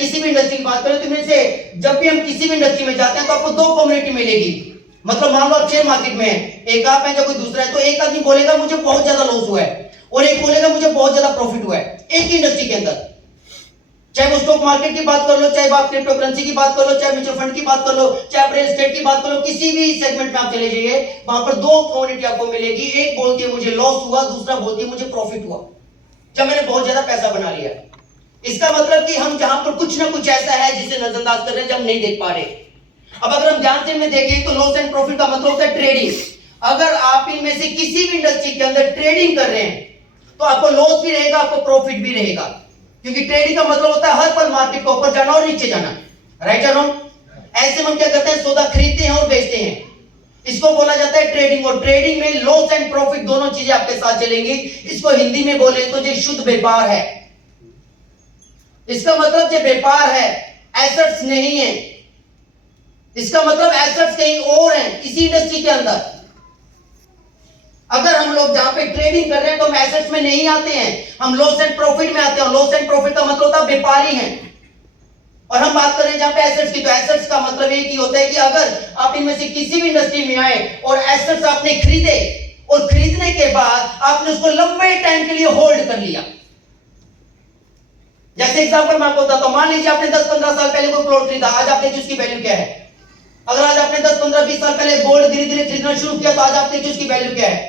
किसी भी इंडस्ट्री की बात करें तो इनमें से जब भी हम किसी भी इंडस्ट्री में जाते हैं तो आपको दो कम्युनिटी मिलेगी। मतलब मान लो आप शेयर मार्केट में है, एक आप है जो कोई दूसरा है, तो एक आदमी बोलेगा मुझे बहुत ज्यादा लॉस हुआ है और एक बोलेगा मुझे बहुत ज्यादा प्रॉफिट हुआ है, एक ही इंडस्ट्री के अंदर। चाहे वो स्टॉक मार्केट की बात कर लो, चाहे आप क्रिप्टो करेंसी की बात कर लो, चाहे म्यूचुअल फंड की बात कर लो, चाहे आप रियल एस्टेट की बात कर लो, किसी भी सेगमेंट में आप चले जाइए, वहां पर दो कम्युनिटी आपको मिलेगी। एक बोलती है मुझे लॉस हुआ, दूसरा बोलती है मुझे प्रॉफिट हुआ, जब मैंने बहुत ज्यादा पैसा बना लिया। इसका मतलब कि हम जहां पर कुछ ना कुछ ऐसा है जिसे नजरअंदाज कर रहे हैं, जो हम नहीं देख पा रहे। अब अगर हम ध्यान से में देखें तो लॉस एंड प्रॉफिट का मतलब होता है ट्रेडिंग। अगर आप इनमें से किसी भी इंडस्ट्री के अंदर ट्रेडिंग कर रहे हैं तो आपको लॉस भी रहेगा, आपको प्रॉफिट भी रहेगा, क्योंकि ट्रेडिंग का मतलब होता है हर पल मार्केट को ऊपर जाना और नीचे जाना, राइट या रॉन्ग? ऐसे में हम क्या करते हैं, सौदा खरीदते हैं और बेचते हैं, इसको बोला जाता है ट्रेडिंग। और ट्रेडिंग में लॉस एंड प्रॉफिट दोनों चीजें आपके साथ चलेंगी। इसको हिंदी में बोले तो ये शुद्ध व्यापार है। इसका मतलब ये व्यापार है, एसेट्स नहीं है। इसका मतलब एसेट्स कहीं और हैं इसी इंडस्ट्री के अंदर। अगर हम लोग जहां पे ट्रेडिंग कर रहे हैं तो हम एसेट्स में नहीं आते हैं, हम लॉस एंड प्रॉफिट में आते हैं। लॉस एंड प्रॉफिट का मतलब होता है व्यापारी हैं। और हम बात कर रहे हैं जहां पे एसेट्स की, तो एसेट्स का मतलब एक ही होता है कि अगर आप इनमें से किसी भी इंडस्ट्री में आए और एसेट्स आपने खरीदे और खरीदने के बाद आपने उसको लंबे टाइम के लिए होल्ड कर लिया। जैसे एग्जांपल मैं आपको बताता हूं, मान लीजिए आपने 10-15 साल पहले कोई प्लॉट खरीदा, आज आप देखिए उसकी वैल्यू क्या है। अगर आज आपने 10-15-20 साल पहले गोल्ड धीरे धीरे खरीदना शुरू किया तो आज आप देखिए उसकी वैल्यू क्या है।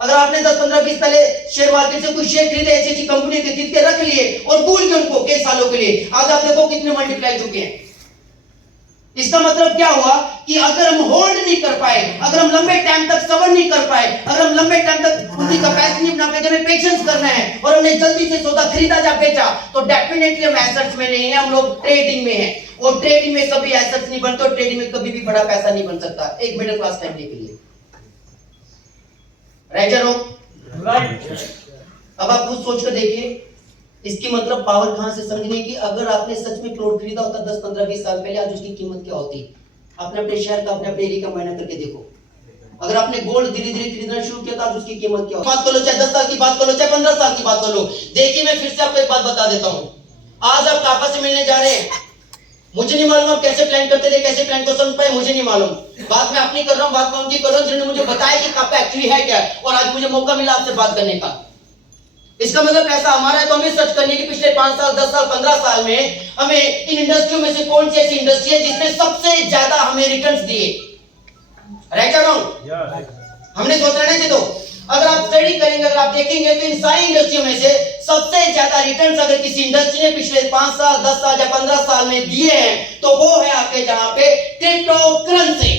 अगर आपने 10-15-20 पहले शेयर मार्केट से कुछ शेयर खरीदे, ऐसी ऐसी कंपनी के खरीद के रख लिए और भूल गए उनको कई सालों के लिए, आज आप देखो कितने मल्टीप्लाई चुके हैं। इसका मतलब क्या हुआ कि अगर हम होल्ड नहीं कर पाए, अगर हम लंबे टाइम तक सब्र नहीं कर पाए, अगर हम लंबे टाइम तक पूरी कैपेसिटी नहीं बना पाए, हमें पेशेंस करना है और हमने जल्दी से सौदा खरीदा या बेचा, तो डेफिनेटली हम एसेट्स में नहीं है, हम लोग ट्रेडिंग में हैं। और ट्रेडिंग में कभी एसेट्स नहीं बनते और ट्रेडिंग में कभी भी बड़ा पैसा नहीं बन सकता एक मिडिल क्लास फैमिली के लिए, राइट या रॉन्ग? राइट। अब आप खुद सोच कर देखिए, इसकी मतलब पावर कहां से समझने की। अगर आपने सच में प्लॉट खरीदा होता 10-15-20 साल पहले, आज उसकी कीमत क्या होती? आपने अपने शहर का, अपने एरिया का मायना करके देखो। अगर आपने गोल्ड धीरे धीरे खरीदना शुरू किया तो आज उसकी कीमत क्या होती? बात कर लो, चाहे 10 साल की बात कर लो, चाहे 15 साल की बात कर लो। देखिए मैं फिर से आपको एक बात बता देता हूं, आज आप काका से मिलने जा रहे हैं, मुझे नहीं मालूम आप कैसे प्लान करते थे, कैसे प्लान को समझ पाए, मुझे नहीं मालूम। बात मैं अपनी कर रहा हूं, बात मैं उनकी कर रहा हूं जिन्होंने मुझे बताया कि काका एक्चुअली है क्या, और आज मुझे मौका मिला आपसे बात करने का। इसका मतलब पैसा हमारा है तो हमें सर्च करने की पिछले 5 साल, 10 साल, 15 साल में हमें इन इंडस्ट्रियों में से कौन सी ऐसी इंडस्ट्री है जिसने सबसे ज्यादा हमें रिटर्न्स दिए, राइट और रॉन्ग? हमने सोचना नहीं तो अगर आप स्टडी करेंगे, अगर आप देखेंगे तो इन सारी इंडस्ट्रियों में से सबसे ज्यादा रिटर्न्स अगर किसी इंडस्ट्री ने पिछले 5 साल, 10 साल या 15 साल में दिए हैं तो वो है आपके जहां पे क्रिप्टो करेंसी।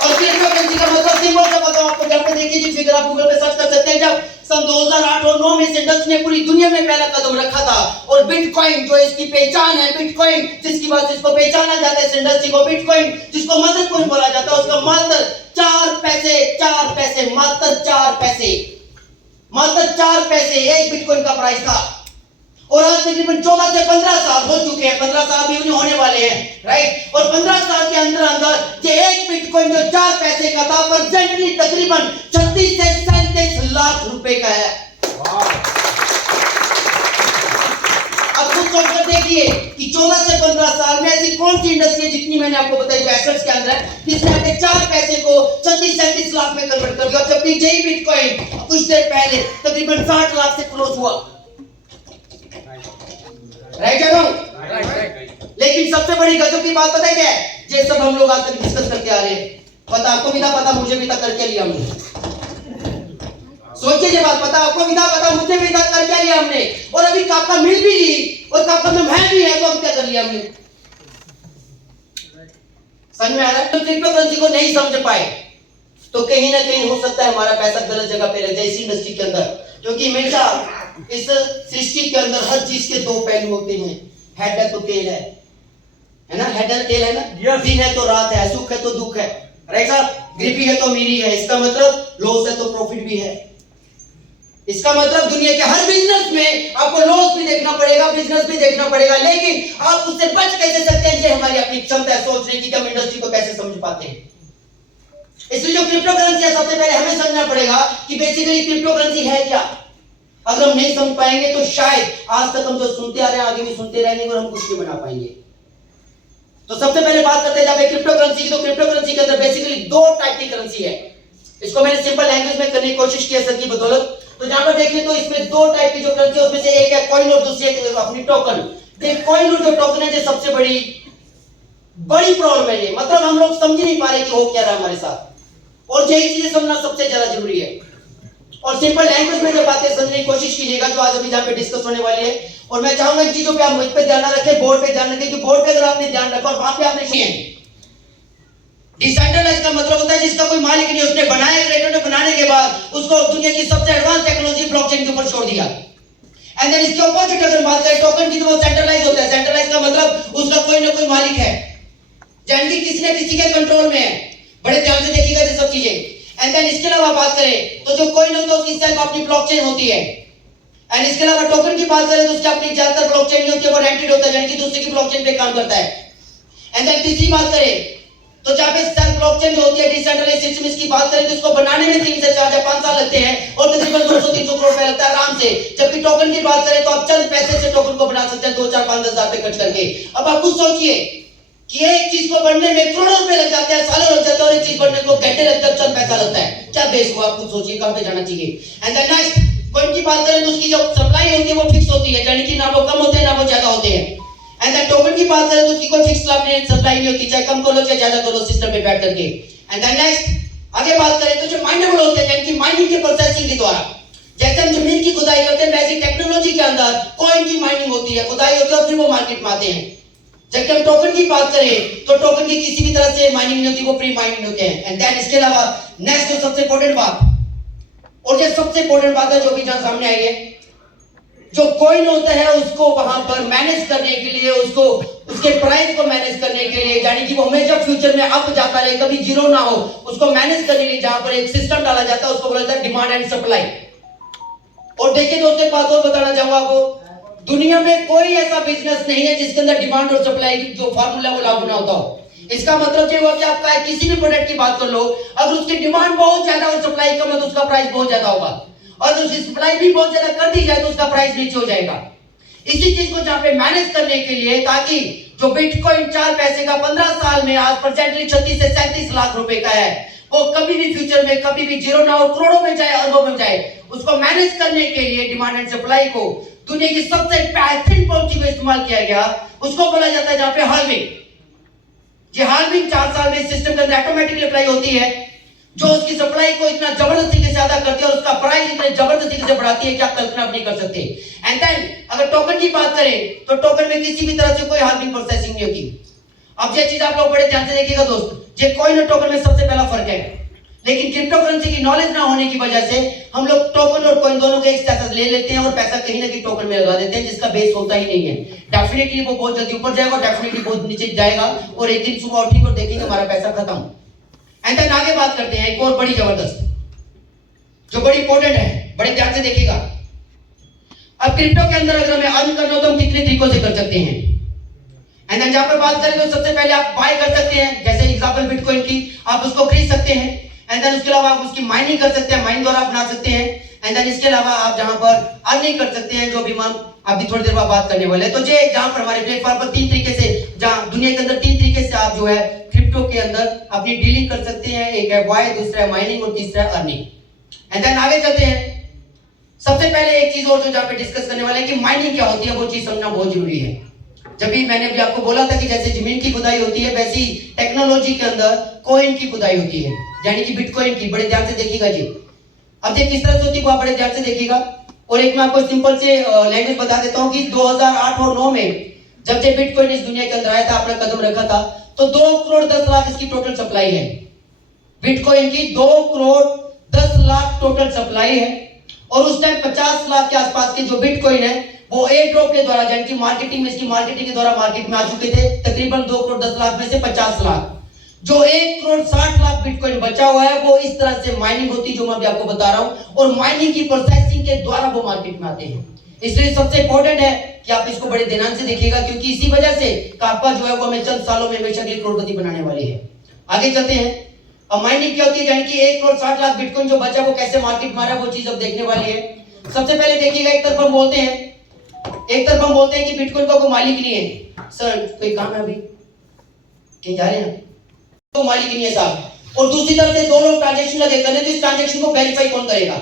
और क्रिप्टो करेंसी का मतलब सिंपल सा बताऊं आपको, जहां पे देखिए जी फिगर आप गूगल पे सर्च कर सकते हैं। जब सन 2008 और 9 में इस इंडस्ट्री ने पूरी दुनिया में पहला कदम रखा था और बिटकॉइन जो इसकी पहचान है, बिटकॉइन जिसकी वजह से इसको पहचाना जाता है, इस इंडस्ट्री को बिटकॉइन जिसको मदर कॉइन बोला जाता है, उसका मात्र 4 पैसे, मात्र 4 पैसे एक बिटकॉइन का प्राइस था। और आज तकरीबन 14 से 15 साल हो चुके हैं, 15 साल भी होने वाले हैं, राइट? और 15 साल के अंदर अंदर ये एक बिटकॉइन जो 4 पैसे का था प्रेजेंटली तकरीबन 36 से 37 लाख रुपए का है। अब खुद सोचकर देखिए कि 14 से 15 साल में ऐसी कौन सी इंडस्ट्री है जितनी मैंने आपको बताई जो एसेट्स के अंदर है, जिसने आपके 4 पैसे को 36-37 लाख में कन्वर्ट कर दिया, जबकि यही बिटकॉइन कुछ देर पहले तकरीबन 60 लाख से क्लोज हुआ, राइट या रॉन्ग? लेकिन सबसे बड़ी गजब की बात पता है क्या है? ये सब हम लोग आज तक डिस्कस करके आ रहे हैं, पता आपको भी था, पता मुझे भी था, करके लिया हमने। सोचिए ये बात, पता आपको भी था, पता मुझे भी था, करके लिया हमने। और अभी काका मिल भी ली और काका में मैं भी है तो हम क्या कर लिया हमने? समझ में आ रहा है? तो क्रिप्टो करेंसी को नहीं समझ पाए तो कहीं ना कहीं हो सकता है हमारा पैसा गलत जगह पे रह जाए इसी इंडस्ट्री के अंदर, क्योंकि हमेशा इस सृष्टि के अंदर हर चीज के 2 पहलू होते हैं। हेड है तो टेल है ना? हेड है टेल है ना? दिन है तो रात है, सुख है तो दुख है, राइट साहब? गरीबी है तो अमीरी है, इसका मतलब लॉस है तो प्रॉफिट भी है। इसका मतलब दुनिया के हर बिजनेस में आपको लॉस भी देखना पड़ेगा, बिजनेस भी देखना पड़ेगा, लेकिन आप उससे बच कैसे सकते हैं, ये हमारी अपनी क्षमता है सोचने की कि हम इंडस्ट्री को कैसे समझ पाते हैं। इसलिए जो क्रिप्टो करेंसी है, सबसे पहले हमें समझना पड़ेगा कि बेसिकली क्रिप्टो करेंसी है क्या। अगर हम नहीं समझ पाएंगे तो शायद आज तक हम जो सुनते आ रहे हैं आगे भी सुनते रहेंगे और हम कुछ नहीं बना पाएंगे। तो सबसे पहले बात करते हैं जब क्रिप्टो करेंसी की, तो क्रिप्टो करेंसी के अंदर बेसिकली दो टाइप की करेंसी है। इसको मैंने सिंपल लैंग्वेज में करने की कोशिश की है सर की बदौलत। तो जहां पर देखिए तो इसमें दो टाइप की जो करेंसी है उसमें से एक है कॉइन और दूसरी है अपनी टोकन। तो कॉइन और जो टोकन है जो सबसे बड़ी प्रॉब्लम है ये, मतलब हम लोग समझ नहीं पा रहे कि हो क्या रहा है हमारे साथ, और यही चीजें समझना सबसे ज्यादा जरूरी है। और सिंपल लैंग्वेज में जब बातें समझने की कोशिश कीजिएगा जो आज अभी जहां पे डिस्कस होने वाली है, और मैं चाहूंगा इन चीजों पे आप मुझ पे ध्यान ना रखें, बोर्ड पे ध्यान रखें, क्योंकि बोर्ड पे अगर आपने ध्यान रखा और वहां पे आपने किए डिसेंट्रलाइज का मतलब होता है जिसका कोई मालिक नहीं, उसने बनाया, क्रिएटर ने बनाने के बाद उसको दुनिया की सबसे एडवांस टेक्नोलॉजी ब्लॉकचेन के ऊपर छोड़ दिया। एंड देन इसके ऑपोजिट अगर बात करें टोकन की, तो वो सेंट्रलाइज होता है। सेंट्रलाइज का मतलब उसका कोई ना कोई मालिक है, यानी कि किसी न किसी के कंट्रोल में है। बड़े ध्यान से देखिएगा ये सब चीजें। एंड देन इसके अलावा बात करें तो जो कॉइन होता है उसकी सेल्फ अपनी ब्लॉकचेन होती है। एंड इसके अलावा टोकन की बात करें तो उसकी अपनी ज्यादातर ब्लॉकचेन नहीं होती है, वो रेंटेड होता है, यानी कि दूसरे की ब्लॉकचेन पे काम करता है। एंड देन तीसरी बात करें तो जहां पे सेल्फ ब्लॉकचेन जो होती है डिसेंट्रलाइज्ड सिस्टम, इसकी बात करें तो इसको बनाने में 3 से 4 या 5 साल लगते हैं और तकरीबन 200-300 करोड़ रुपए लगता है आराम से। जबकि टोकन की बात करें तो आप चंद पैसे से टोकन को बना सकते हैं 2-4-5-10 हजार रुपए खर्च करके। अब आप खुद सोचिए कि एक चीज को बनने में करोड़ों रुपए लग जाते हैं, सालों लग जाते हैं, और एक चीज बनने को घंटे लगते हैं, चंद पैसा लगता है। क्या बेस हुआ, आप खुद सोचिए कहां पे जाना चाहिए। एंड देन नेक्स्ट कॉइन की बात करें तो उसकी जो सप्लाई होती है वो फिक्स होती है, यानी कि ना वो कम होते हैं ना वो ज्यादा होते हैं। एंड देन टोकन की बात करें तो उसकी कोई फिक्स सप्लाई नहीं होती, चाहे कम करो चाहे ज्यादा करो सिस्टम पे बैठ करके। एंड देन नेक्स्ट आगे बात करें तो जो माइनेबल होते हैं, यानी कि माइनिंग के प्रोसेसिंग के द्वारा, जैसे हम जमीन की खुदाई करते हैं वैसी टेक्नोलॉजी के अंदर कॉइन की माइनिंग होती है, खुदाई होती है और फिर वो मार्केट में आते हैं। जबकि हम टोकन की बात करें तो टोकन की किसी भी तरह से माइनिंग नहीं होती, वो प्री माइनिंग होते हैं। एंड देन इसके अलावा नेक्स्ट जो सबसे इंपॉर्टेंट बात, और जो सबसे इंपॉर्टेंट बात है जो भी जहां सामने आई है, जो कॉइन होता है उसको वहां पर मैनेज करने के लिए, उसको उसके प्राइस को मैनेज करने के लिए, यानी कि वो हमेशा फ्यूचर में अप जाता रहे, कभी जीरो ना हो, उसको मैनेज करने के लिए जहां पर एक सिस्टम डाला जाता है उसको बोला जाता है डिमांड एंड सप्लाई। और देखिए दोस्तों एक बात और बताना चाहूंगा आपको, दुनिया में कोई ऐसा बिजनेस नहीं है जिसके अंदर डिमांड और सप्लाई की जो फार्मूला वो लागू ना होता हो। इसका मतलब ये हुआ कि आप किसी भी प्रोडक्ट की बात कर लो, अगर उसकी डिमांड बहुत ज्यादा और सप्लाई कम है तो उसका प्राइस बहुत ज्यादा होगा, और उसकी सप्लाई भी बहुत ज्यादा कर दी जाए तो उसका प्राइस नीचे हो जाएगा। इसी चीज को जहां पे मैनेज करने के लिए, ताकि जो बिटकॉइन 4 पैसे का 15 साल में आज प्रेजेंटली 36 से 37 लाख रुपए का है, वो कभी भी फ्यूचर में कभी भी जीरो ना हो, करोड़ों में जाए, अरबों में जाए, उसको मैनेज करने के लिए डिमांड एंड सप्लाई को दुनिया की सबसे बेहतरीन पॉलिसी में इस्तेमाल किया गया, उसको बोला जाता है जहां पे हाल्विंग। ये हाल्विंग 4 साल में सिस्टम के अंदर ऑटोमेटिकली अप्लाई होती है, जो उसकी सप्लाई को इतना जबरदस्त तरीके से अदा करती है और उसका प्राइस इतने जबरदस्त तरीके से बढ़ाती है कि आप कल्पना नहीं कर सकते। एंड देन अगर टोकन की बात करें तो टोकन में किसी भी तरह से कोई हाल्विंग प्रोसेसिंग नहीं होती। अब ये चीज आप लोग बड़े ध्यान से देखिएगा दोस्त, ये कॉइन और टोकन में सबसे पहला फर्क है। लेकिन क्रिप्टो करेंसी की नॉलेज ना होने की वजह से हम लोग टोकन और कॉइन दोनों को एक साथ ले लेते हैं और पैसा कहीं ना कहीं टोकन में लगा देते हैं, जिसका बेस होता ही नहीं है। डेफिनेटली वो बहुत जल्दी ऊपर जाएगा, डेफिनेटली बहुत नीचे जाएगा, और एक दिन सुबह उठेंगे और देखेंगे हमारा पैसा खत्म। एंड देन आगे बात करते हैं एक और बड़ी जबरदस्त, जो बड़ी इंपॉर्टेंट है, बड़े ध्यान से देखिएगा। अब क्रिप्टो के अंदर अगर हमें अर्न करना हो तो हम कितने तरीकों से कर सकते हैं। एंड देन जहां पर बात करें तो सबसे पहले आप बाय कर सकते हैं, जैसे एग्जांपल बिटकॉइन की, आप उसको खरीद सकते हैं। एंड देन उसके अलावा आप उसकी माइनिंग कर सकते हैं, माइन द्वारा आप बना सकते हैं। एंड देन इसके अलावा आप जहां पर अर्निंग कर सकते हैं, जो भी हम अभी थोड़ी देर बाद बात करने वाले हैं। तो ये जहां पर हमारे प्लेटफॉर्म पर 3 तरीके से, जहां दुनिया के अंदर 3 तरीके से आप जो है क्रिप्टो के अंदर अपनी डीलिंग कर सकते हैं। एक है बाय, दूसरा है माइनिंग और तीसरा है अर्निंग। एंड देन आगे चलते हैं। सबसे पहले एक चीज और जो जहां पे डिस्कस करने वाले हैं कि माइनिंग क्या होती है, वो चीज समझना बहुत जरूरी है। जब भी मैंने अभी आपको बोला था कि जैसे जमीन की खुदाई होती है, वैसी टेक्नोलॉजी के अंदर कॉइन की खुदाई होती है, यानी कि बिटकॉइन की। बड़े ध्यान से देखिएगा जी। अब ये किस तरह से होती है वो आप बड़े ध्यान से देखिएगा। और एक मैं आपको सिंपल से लैंग्वेज बता देता हूं कि 2008 और 9 में जब ये बिटकॉइन इस दुनिया के अंदर आया था, आपने कदम रखा था, तो 2 करोड़ 10 लाख इसकी टोटल सप्लाई है। बिटकॉइन की 2 करोड़ 10 लाख टोटल सप्लाई है। और उस टाइम 50 लाख के आसपास के जो बिटकॉइन है वो एयर ड्रॉप के द्वारा, यानी कि मार्केटिंग में, इसकी मार्केटिंग के द्वारा मार्केट में आ चुके थे। तकरीबन 2 करोड़ 10 लाख में से 50 लाख, जो 1 करोड़ 60 लाख बिटकॉइन बचा हुआ है, वो इस तरह से माइनिंग होती है जो मैं अभी आपको बता रहा हूं, और माइनिंग की प्रोसेसिंग के द्वारा वो मार्केट में आते हैं। इसलिए सबसे इंपॉर्टेंट है कि आप इसको बड़े ध्यान से देखिएगा, क्योंकि इसी वजह से कापा जो है वो हमें चंद सालों में हमेशा के लिए करोड़पति बनाने वाली है। आगे चलते हैं। अब माइनिंग क्या होती है, यानी कि 1 करोड़ 60 लाख बिटकॉइन जो बचा वो कैसे मार्केट में आ रहा है, वो चीज अब देखने वाली है। सबसे पहले देखिएगा, एक तरफ हम बोलते हैं कि बिटकॉइन का कोई मालिक नहीं है। सर कोई काम है अभी कहीं जा रहे हैं, तो मालिक नहीं है साहब। और दूसरी तरफ से दो लोग ट्रांजैक्शन लगे करने, तो इस ट्रांजैक्शन को वेरीफाई कौन करेगा?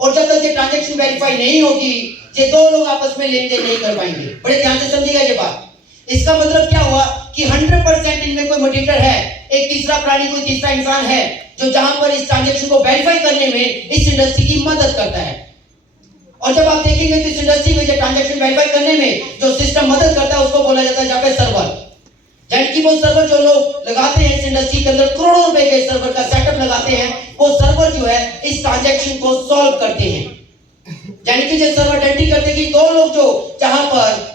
और जब तक ये ट्रांजैक्शन वेरीफाई नहीं होगी, ये दो लोग आपस में लेन देन नहीं कर पाएंगे। बड़े ध्यान से समझिएगा ये बात। इसका मतलब क्या हुआ कि 100% इनमें कोई मोडिएटर है, एक तीसरा प्राणी, कोई तीसरा इंसान है जो जहां पर इस ट्रांजैक्शन को वेरीफाई करने में इस इंडस्ट्री की मदद करता है। और जब आप देखेंगे तो इस इंडस्ट्री में जो ट्रांजैक्शन वेरीफाई करने में जो सिस्टम मदद करता है उसको बोला जाता है जहां पे सर्वर। यानी कि वो सर्वर जो लोग लगाते हैं इस इंडस्ट्री के अंदर, करोड़ों रुपए के सर्वर का सेटअप लगाते हैं, वो सर्वर जो है इस ट्रांजैक्शन को सॉल्व करते हैं। यानी कि जो सर्वर डंडी करते हैं कि दो लोग जो जहां पर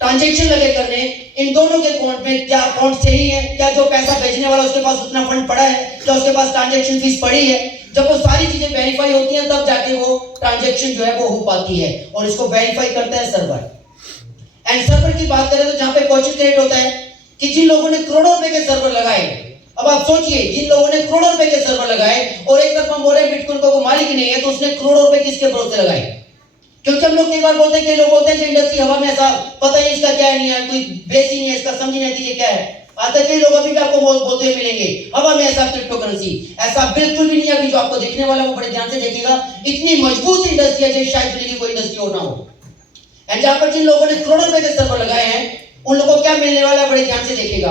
ट्रांजैक्शन लगे करने, इन दोनों के अकाउंट में क्या अकाउंट सही है, क्या जो पैसा भेजने वाला उसके पास उतना फंड पड़ा है, क्या उसके पास ट्रांजैक्शन फीस पड़ी है। जब वो सारी चीजें वेरीफाई होती हैं तब जाके वो ट्रांजैक्शन जो है वो हो पाती है, और इसको वेरीफाई करता है सर्वर। एंड सर्वर की बात करें तो जहां पे क्वेश्चन क्रिएट होता है कि जिन लोगों ने करोड़ों रुपए के सर्वर लगाए, अब आप सोचिए जिन लोगों ने करोड़ों रुपए के सर्वर लगाए, और एक तरफ हम बोल रहे हैं बिटकॉइन को कोई मालिक नहीं है, तो उसने करोड़ों रुपए किसके भरोसे लगाए? क्योंकि हम लोग कई बार बोलते हैं, कई लोग बोलते हैं इंडस्ट्री हवा में, ऐसा पता ही इसका क्या है, नहीं है, कोई बेस ही नहीं है इसका, समझ नहीं आती है क्या है। आज तक कई लोग अभी भी आपको बोलते हुए मिलेंगे हवा में ऐसा क्रिप्टो करेंसी, ऐसा बिल्कुल भी नहीं है। अभी जो आपको देखने वाला है वो बड़े ध्यान से देखिएगा, इतनी मजबूत इंडस्ट्री है जो शायद दुनिया की कोई इंडस्ट्री और ना हो। एंड जहां पर जिन लोगों ने करोड़ों रुपए के सर्वर लगाए हैं उन लोगों को क्या मिलने वाला है, बड़े ध्यान से देखिएगा।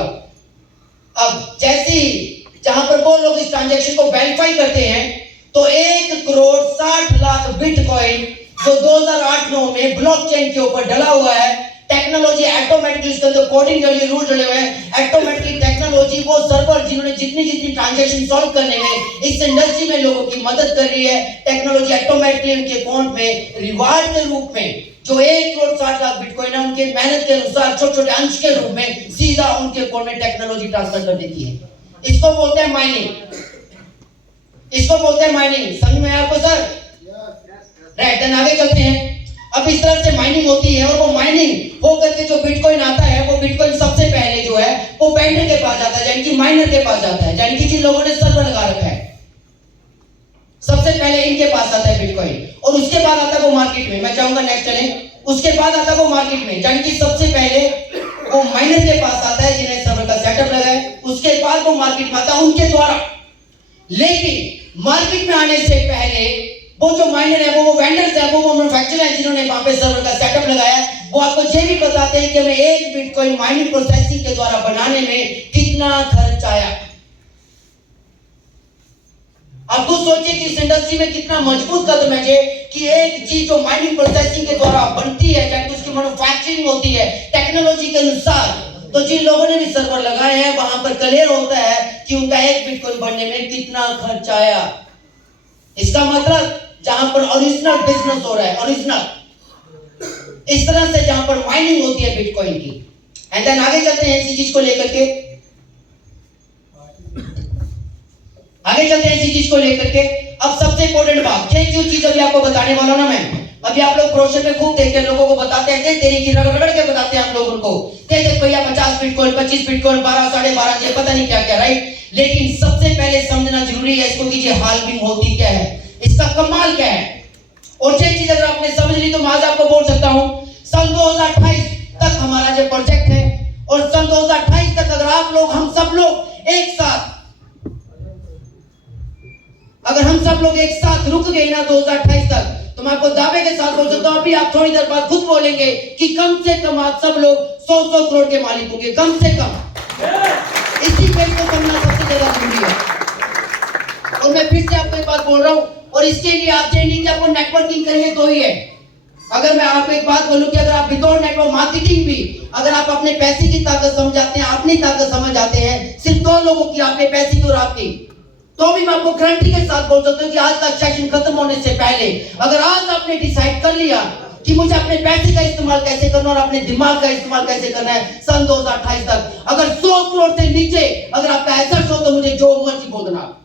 अब जैसे ही जहां पर वो लोग इस ट्रांजैक्शन को वेरीफाई करते हैं तो 1,60,00,000 बिटकॉइन जो 2008-9 में ब्लॉकचेन के ऊपर डला हुआ है, टेक्नोलॉजी ऑटोमेटिकली इसके अंदर कोडिंग डली, रूल डले हुए हैं, ऑटोमेटिकली टेक्नोलॉजी वो सर्वर जिन्होंने जितनी ट्रांजैक्शन सॉल्व करने में इस इंडस्ट्री में लोगों की मदद कर रही है, टेक्नोलॉजी ऑटोमेटिकली उनके अकाउंट में रिवार्ड के रूप में जो 1,60,00,000 बिटकॉइन है उनके मेहनत के अनुसार छोटे छोटे अंश के रूप में सीधा उनके अकाउंट में टेक्नोलॉजी ट्रांसफर कर देती है। इसको बोलते हैं माइनिंग, इसको बोलते हैं माइनिंग। समझ में आपको सर? राइट, देन आगे चलते हैं। अब इस तरह से माइनिंग होती है, और वो माइनिंग होकर के जो बिटकॉइन आता है, वो बिटकॉइन सबसे पहले जो है वो वेंडर के पास जाता है, यानी कि माइनर के पास जाता है, यानी कि जिन लोगों ने सर्वर लगा रखा है सबसे पहले इनके पास आता है बिटकॉइन, और उसके बाद आता है वो मार्केट में। मैं चाहूंगा नेक्स्ट चलें। उसके बाद आता है वो मार्केट में, यानी कि सबसे पहले वो माइनर के पास आता है जिन्हें सर्वर का सेटअप लगा है, उसके बाद वो मार्केट में आता है उनके द्वारा। लेकिन मार्केट में आने से पहले वो जो माइनर है, वो वेंडर्स है, वो मैन्युफैक्चरर है जिन्होंने वहां पे सर्वर का सेटअप लगाया है, वो आपको ये भी बताते हैं कि हमें एक बिटकॉइन माइनिंग प्रोसेसिंग के द्वारा बनाने में कितना खर्च आया। आप खुद सोचिए कि इस इंडस्ट्री में कितना मजबूत कदम है ये कि एक चीज जो माइनिंग प्रोसेसिंग के द्वारा बनती है, चाहे उसकी मैन्युफैक्चरिंग होती है टेक्नोलॉजी के अनुसार, तो जिन लोगों ने भी सर्वर लगाए हैं वहां पर क्लियर होता है कि उनका एक बिटकॉइन बनने में कितना खर्च आया। इसका मतलब जहां पर ओरिजिनल बिजनेस हो रहा है, ओरिजिनल इस तरह से जहां पर माइनिंग होती है बिटकॉइन की। एंड देन आगे चलते हैं इसी चीज को लेकर के, आगे चलते हैं इसी चीज को लेकर के। अब सबसे इंपॉर्टेंट बात, ये जो चीज अभी आपको बताने वाला हूं ना मैं, अभी आप लोग ब्रोशर में खूब देखते हैं, लोगों को बताते हैं, तेरी की रगड़ के बताते हैं हम लोगों को, देख भैया 50 बिटकॉइन, 25 बिटकॉइन, 12, 12.5, ये पता नहीं क्या क्या, राइट। लेकिन सबसे पहले समझना जरूरी है इसको कि ये हाल्विंग होती क्या है, इसका कमाल क्या है। और ये चीज अगर आपने समझ ली तो मैं आज आपको बोल सकता हूं सन 2028 तक हमारा जो प्रोजेक्ट है, और सन 2028 तक अगर आप लोग, हम सब लोग एक साथ, अगर हम सब लोग एक साथ रुक गए ना 2028 तक, तो मैं आपको दावे के साथ बोल सकता हूं, अभी आप थोड़ी देर बाद खुद बोलेंगे कि कम से कम आप सब लोग 100 करोड़ के मालिक होंगे, कम से कम। इसी पेज को करना सबसे ज्यादा जरूरी है। और मैं फिर से आपको एक बात बोल रहा हूं, और इसके लिए आप चाहिए कि आपको नेटवर्किंग करिए तो ही है। अगर मैं आपको एक बात बोलूं कि अगर आप विदाउट नेटवर्क मार्केटिंग भी, अगर आप अपने पैसे की ताकत समझ जाते हैं, अपनी ताकत समझ जाते हैं, सिर्फ दो लोगों की, आपके पैसे की और आपकी, तो भी मैं आपको गारंटी के साथ बोल सकता हूं कि आज का सेशन खत्म होने से पहले अगर आज आपने डिसाइड कर लिया कि मुझे अपने पैसे का इस्तेमाल कैसे करना और अपने दिमाग का इस्तेमाल कैसे करना है, सन 2028 तक अगर 100 करोड़ से नीचे अगर आपका ऐसा हो तो मुझे जो मर्जी बोल देना।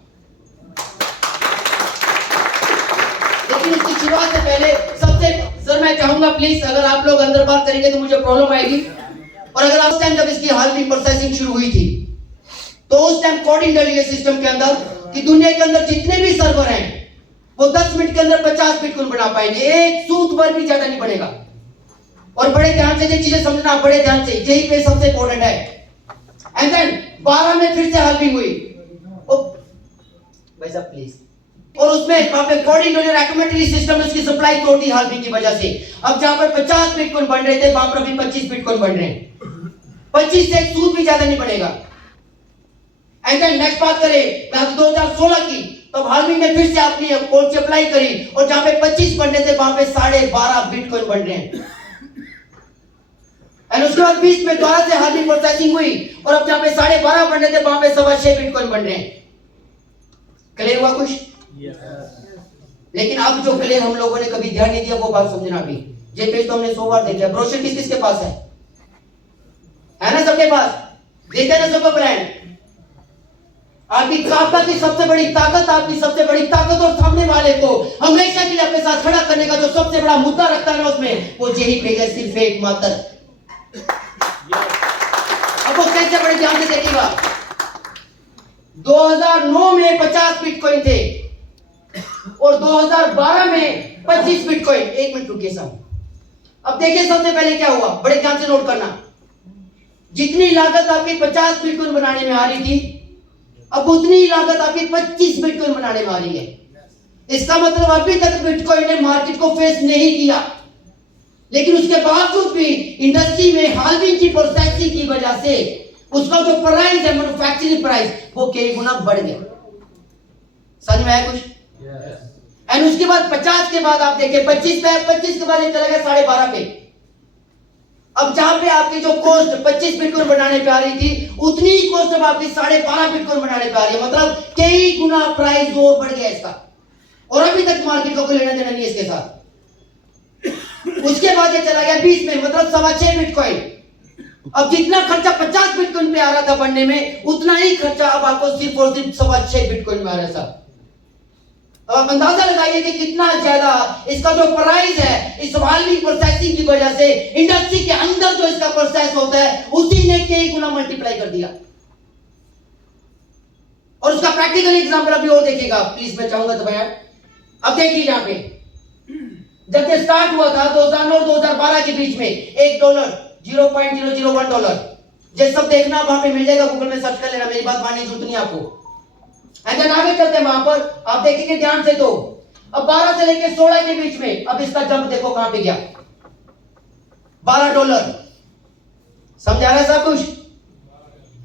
लेकिन इसकी शुरुआत से पहले सबसे सर मैं चाहूंगा प्लीज, अगर आप लोग अंदर बात करेंगे तो मुझे प्रॉब्लम आएगी। और अगर उस टाइम जब इसकी हाल्विंग प्रोसेसिंग शुरू हुई थी तो उस टाइम कोडिंग डली है सिस्टम के अंदर कि दुनिया के अंदर जितने भी सर्वर हैं वो 10 मिनट के अंदर 50 बिटकॉइन बना पाएंगे, एक सूत पर भी ज्यादा नहीं बनेगा। और बड़े ध्यान से ये चीजें समझना, बड़े ध्यान से, यही पे सबसे इंपॉर्टेंट है। एंड देन 12 में फिर से हाल्विंग हुई, भाई साहब प्लीज, और उसमें वहां पे कोऑर्डिनेटर ऑटोमेटिकली सिस्टम ने उसकी सप्लाई तोड़ दी हाल्विंग की वजह से। अब जहां पर 50 बिटकॉइन बन रहे थे वहां पर अभी 25 बिटकॉइन बन रहे हैं, 25 से एक सूत भी ज्यादा नहीं बनेगा। एंड देन नेक्स्ट बात करें 2016 की, तब हाल्विंग ने फिर से अपनी कोड से अप्लाई करी और जहां पे 25 बन रहे थे वहां पे 12.5 बिटकॉइन बन रहे हैं। एंड उसके बाद 20 में दोबारा से हाल्विंग प्रोसेसिंग हुई और अब जहां पे 12.5 बन रहे थे वहां पे 6.25 बिटकॉइन बन रहे हैं। क्लियर हुआ कुछ? लेकिन अब जो क्लियर हम लोगों ने कभी ध्यान नहीं दिया वो बात समझना। अभी ये पेज तो हमने 100 बार देखा। ब्रोशर किस किस के पास है ना? सबके पास देते हैं ना सबको ब्रांड। आपकी ताकत की सबसे बड़ी ताकत, आपकी सबसे बड़ी ताकत और सामने वाले को हमेशा के लिए अपने साथ खड़ा करने का जो सबसे बड़ा मुद्दा रखता है ना उसमें, वो यही पेज है, सिर्फ एक मात्र। अब वो कैसे बड़े ध्यान से देखिएगा। 2009 में 50 बिटकॉइन थे और 2012 में 25 बिटकॉइन। एक मिनट रुकिए साहब। अब देखिए सबसे पहले क्या हुआ, बड़े ध्यान से नोट करना। जितनी लागत आपकी 50 बिटकॉइन बनाने में आ रही थी, अब उतनी लागत आपकी 25 बिटकॉइन बनाने में आ रही है। इसका मतलब अभी तक बिटकॉइन ने मार्केट को फेस नहीं किया, लेकिन उसके बावजूद भी इंडस्ट्री में हाल्विंग की प्रोसेसिंग की वजह से उसका जो प्राइस है, मैन्युफैक्चरिंग प्राइस, वो कई गुना बढ़ गया। समझ में आया कुछ? एंड उसके बाद 50 के बाद आप देखिए 25 पे, 25 के बाद ये चला गया 12.5 पे। अब जहां पे आपकी जो कॉस्ट 25 बिटकॉइन बनाने पे आ रही थी, उतनी ही कॉस्ट अब आपकी 12.5 बिटकॉइन बनाने पे आ रही है। मतलब कई गुना प्राइस और बढ़ गया इसका, और अभी तक मार्केट को कोई लेना देना नहीं है इसके साथ। उसके बाद ये चला गया 20 में, मतलब 6.25 बिटकॉइन। अब जितना खर्चा 50 बिटकॉइन पे आ रहा था बनने में, उतना ही खर्चा अब आपको सिर्फ और सिर्फ 6.25 बिटकॉइन में आ रहा है साहब। अब आप अंदाजा लगाइए कि कितना ज्यादा इसका जो प्राइस है, इस हाल्विंग प्रोसेसिंग की वजह से इंडस्ट्री के अंदर जो इसका प्रोसेस होता है, उसी ने कई गुना मल्टीप्लाई कर दिया। और उसका प्रैक्टिकल एग्जांपल अभी और देखिएगा प्लीज, मैं चाहूंगा तो भैया। अब देखिए यहां पे जब ये स्टार्ट हुआ था 2009 और 2012 के बीच में, $1 $0.001, ये सब देखना वहां पे मिल जाएगा, गूगल में सर्च कर लेना, मेरी बात मानने की जरूरत नहीं आपको। एंड आगे चलते हैं, वहां पर आप देखेंगे ध्यान से। तो अब 12 से लेकर 16 के बीच में अब इसका जंप देखो कहां पे गया, $12। समझा रहा है सब कुछ?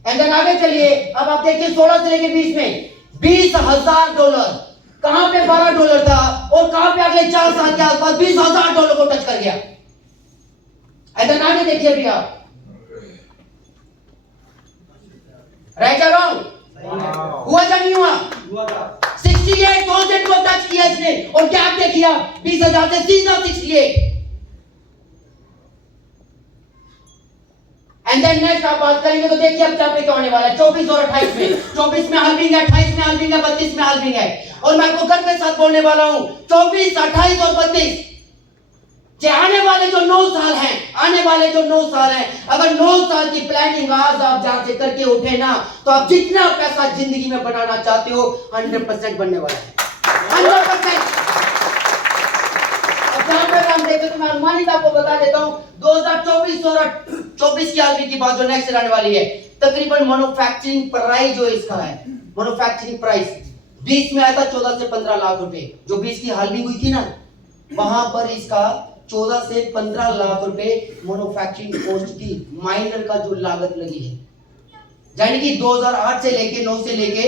एंड आगे चलिए, अब आप देखिए 16 से लेकर 20 में $20,000। कहां पे $12 था और कहां पे अगले 4 साल के आसपास $20,000 को टच कर गया। एंड आगे देखिए अभी आप, राइट या रॉन्ग? हुआ या नहीं हुआ? 68,000 को टच किया इसने, और क्या आप देखिए 20,000 से सीधा 68। एंड देन नेक्स्ट आप बात करेंगे तो देखिए अब क्या पे क्या होने वाला है। 24 और 28 में, 24 में हाल्विंग है, 28 में हाल्विंग है, 32 में हाल्विंग है। और मैं आपको गर्व के साथ बोलने वाला हूं 24, 28 और 32 आने वाले जो 9 साल हैं, आने वाले जो 9 साल हैं, अगर 9 साल की प्लानिंग आज आप जहां से करके उठे ना, तो आप जितना पैसा जिंदगी में बनाना चाहते हो 100% बनने वाला है। 100%। अब जहां पर हम देखें तो मैं अनुमानित आपको बता देता हूं 2024 और 24 की हाल्विंग की बात जो नेक्स्ट आने वाली है, तकरीबन मैन्युफैक्चरिंग प्राइस जो इसका है, मैन्युफैक्चरिंग प्राइस 20 में आया था 14 से 15 लाख रुपए। जो 20 की हाल्विंग हुई थी ना, वहां पर इसका 14 से 15 लाख रुपए मैन्युफैक्चरिंग कॉस्ट थी, माइनर का जो लागत लगी है। यानी कि 2008 से लेके 9 से लेके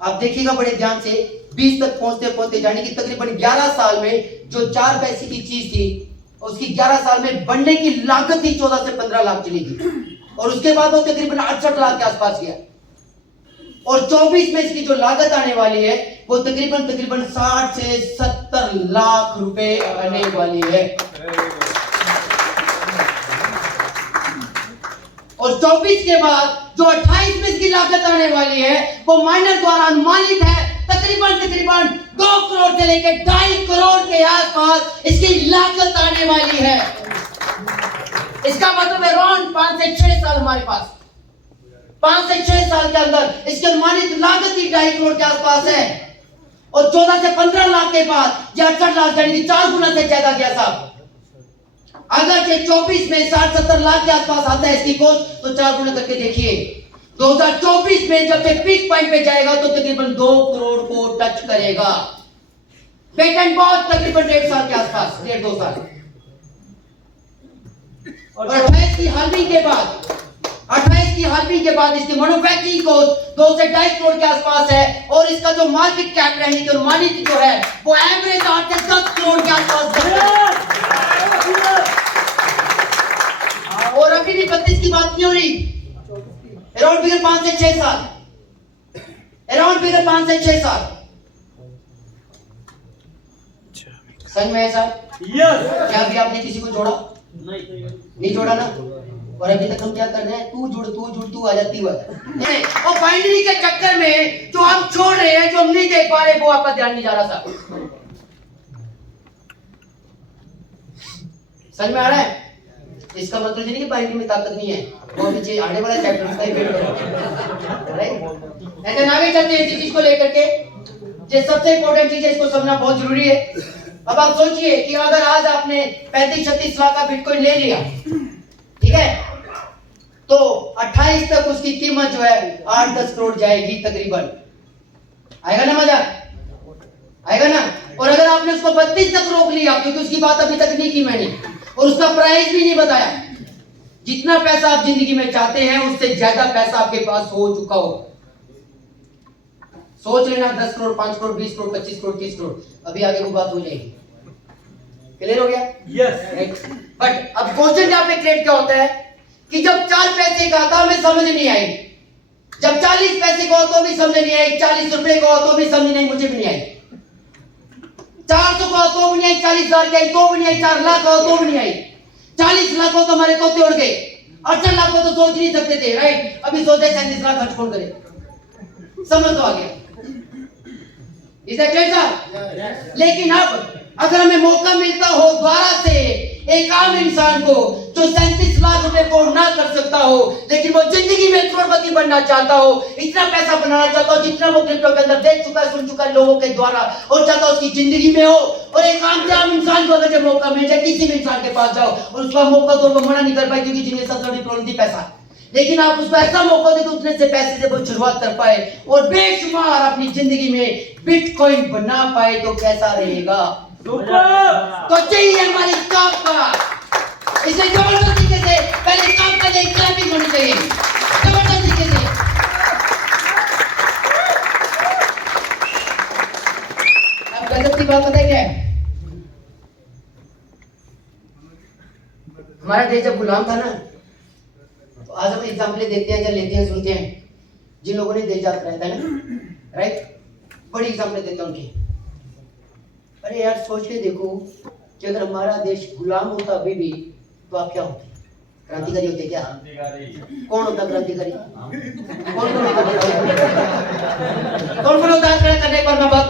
आप देखिएगा बड़े ध्यान से 20 तक पहुंचते पहुंचते, यानी कि तकरीबन 11 साल में जो 4 पैसे की चीज थी, उसकी 11 साल में बनने की लागत ही 14 से 15 लाख चली गई, और उसके बाद वो तकरीबन 68 लाख के आसपास गया। और 24 में इसकी जो लागत आने वाली है वो तकरीबन 60 से 70 लाख रुपए आने वाली है। और 24 के बाद जो 28 में इसकी लागत आने वाली है वो माइनर द्वारा अनुमानित है तकरीबन 2 करोड़ से लेकर 2.5 करोड़ के आसपास इसकी लागत आने वाली है। इसका मतलब है अराउंड 5 से 6 साल हमारे पास, 5 से 6 साल के अंदर इसकी अनुमानित लागत ही 2.5 करोड़ के आसपास है। और 14 से 15 लाख के बाद ये 68 लाख यानी कि 4 गुना से ज्यादा गया साहब। अगर ये 24 में 60-70 लाख के आसपास आता है इसकी कोस्ट, तो 4 गुना करके देखिए 2024 में जब ये पीक पॉइंट पे जाएगा तो तकरीबन 2 करोड़ को टच करेगा। पेटेंट बहुत तकरीबन 1.5 साल के आसपास, 1.5-2 साल। और 28 की हार्विंग के बाद 28 की हार्विंग के बाद इसकी मैन्युफैक्चरिंग कॉस्ट 2 से 2.5 करोड़ के आसपास है और इसका जो मार्केट कैप रहने की अनुमानित जो है वो एवरेज 8 से 10 करोड़ के आसपास है। और अभी भी 32 की बात नहीं हो रही, अराउंड फिगर 5 से 6 साल, अराउंड फिगर 5 से 6 साल। समझ में है सर? क्या अभी आपने किसी को जोड़ा? नहीं जोड़ा ना। और अभी तक हम क्या कर रहे हैं, तू जुड़ तू आ जाती है। और बाइनरी के चक्कर में जो हम छोड़ रहे हैं, जो हम नहीं देख पा रहे, वो आपका ध्यान नहीं जा रहा साहब। समझ में आ रहा है? इसका मतलब नहीं कि बाइनरी में ताकत नहीं है, वो नीचे आने वाला चैप्टर का ही वेट करो, राइट? ऐसे आगे चलते हैं इसी चीज को लेकर के। ये सबसे इंपॉर्टेंट चीज है, इसको समझना बहुत जरूरी है। अब आप सोचिए कि अगर आज आपने 35-36 लाख का बिटकॉइन ले लिया, ठीक है, तो 28 तक उसकी कीमत जो है 8-10 करोड़ जाएगी तकरीबन। आएगा ना मजा? आएगा ना? और अगर आपने उसको 32 तक रोक लिया, क्योंकि उसकी बात अभी तक नहीं की मैंने, और उसका प्राइस भी नहीं बताया, जितना पैसा आप जिंदगी में चाहते हैं उससे ज्यादा पैसा आपके पास हो चुका हो। सोच लेना 10 करोड़, 5 करोड़, 20 करोड़, 25 करोड़, 30 करोड़, अभी आगे वो बात हो जाएगी। क्लियर हो गया? यस। बट अब क्वेश्चन यहाँ पे क्रिएट क्या होता है कि जब 4 पैसे का था हमें समझ नहीं आई, जब 40 पैसे का हो तो भी समझ नहीं आई, 40 रुपए का हो तो भी समझ नहीं, मुझे भी नहीं आई, 400 का हो तो भी नहीं आई, 40,000 का तो भी नहीं आई, 4 लाख का हो तो भी नहीं आई, 40 लाख हो तो हमारे तोते उड़ गए, 68 लाख हो तो सोच नहीं सकते थे, राइट? अभी सोचे 37 लाख खर्च कौन करे? समझ तो आ गया। इस सर? लेकिन अब अगर हमें मौका मिलता हो दोबारा से एक आम इंसान को जो 37 लाख रुपए अफोर्ड ना कर सकता हो, लेकिन वो जिंदगी में करोड़पति बनना चाहता हो, इतना पैसा बनाना चाहता हो जितना वो क्रिप्टो के अंदर देख चुका है, सुन चुका है लोगों के द्वारा, और चाहता हो उसकी जिंदगी में हो, और एक आम इंसान को अगर जब मौका मिल जाए, किसी भी इंसान के पास जाओ और उसका मौका तो वो मना नहीं कर पाए, क्योंकि जिनके सबसे बड़ी प्रॉब्लम थी पैसा, लेकिन आप उसको ऐसा मौका दे कि उतने से पैसे से वो शुरुआत कर पाए और बेशुमार अपनी जिंदगी में बिटकॉइन बना पाए, तो कैसा रहेगा? तो चाहिए हमारी स्टॉक का, इसे जबरदस्त तरीके से पहले स्टॉक के लिए क्लैपिंग होनी चाहिए, जबरदस्त तरीके से। अब गजब की बात पता है क्या है? हमारा देश जब गुलाम था ना, तो आज हम एग्जाम्पल देखते हैं, जब लेते हैं, सुनते हैं, जिन लोगों ने देश जात रहता है ना, राइट, बड़ी एग्जाम्पल देते हैं उनकी। अरे यार सोच के देखो कि अगर हमारा देश गुलाम होता अभी भी, तो आप क्या होते? क्रांतिकारी होते क्या? कौन होता क्रांतिकारी? कौन होता? कौन होता? करने पर मैं बात